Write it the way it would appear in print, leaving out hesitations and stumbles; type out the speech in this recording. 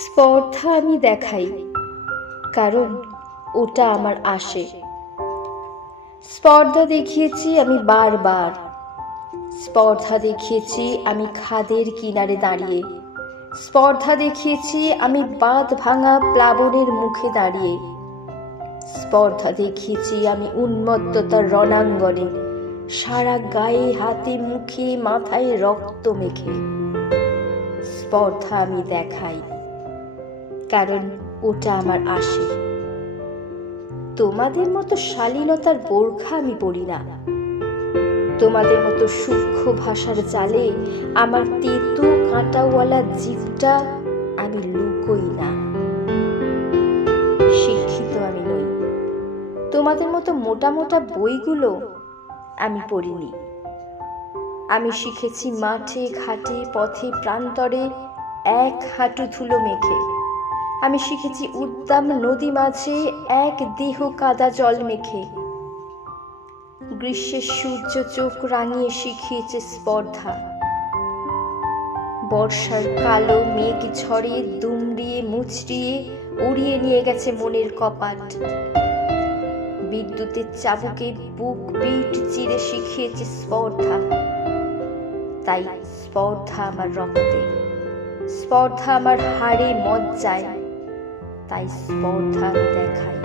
স্পর্ধা আমি দেখাই, কারণ ওটা আমার আসে। স্পর্ধা দেখিয়েছি আমি বারবার, স্পর্ধা দেখিয়েছি আমি খাদের কিনারে দাঁড়িয়ে, স্পর্ধা দেখিয়েছি আমি বাঁধ ভাঙা প্লাবনের মুখে দাঁড়িয়ে, স্পর্ধা দেখিয়েছি আমি উন্মত্ততার রণাঙ্গনে, সারা গায়ে হাতে মুখে মাথায় রক্ত মেখে। স্পর্ধা আমি দেখাই, কারণ ওটা আমার আসে। তোমাদের মতো শালীনতার বোরখা আমি পরি না, তোমাদের মতো সূক্ষ্ম ভাষার জালে আমার তেতো কাঁটাওয়ালা জিভটা আমি লুকোই না। শিক্ষিত আমি নই, তোমাদের মতো মোটা মোটা বইগুলো আমি পড়িনি। আমি শিখেছি মাঠে ঘাটে পথে প্রান্তরে এক হাঁটু ধুলো মেখে। আমি শিখেছি উদ্দাম নদী মাঝে এক দেহ কাদা জল মেখে। গ্রীষ্মের সূর্য চোখ রাঙিয়ে শিখিয়েছে স্পর্ধা। বর্ষার কালো মেঘ ঝড়ে দুমড়িয়ে মুচড়িয়ে উড়িয়ে নিয়ে গেছে মনের কপাট। বিদ্যুতের চাবুকে বুক পিঠ চিরে শিখিয়েছে স্পর্ধা। তাই স্পর্ধা আমার রক্তে, স্পর্ধা আমার হাড়ে মজ্জায়, তাই স্পর্ধা আমি দেখাই।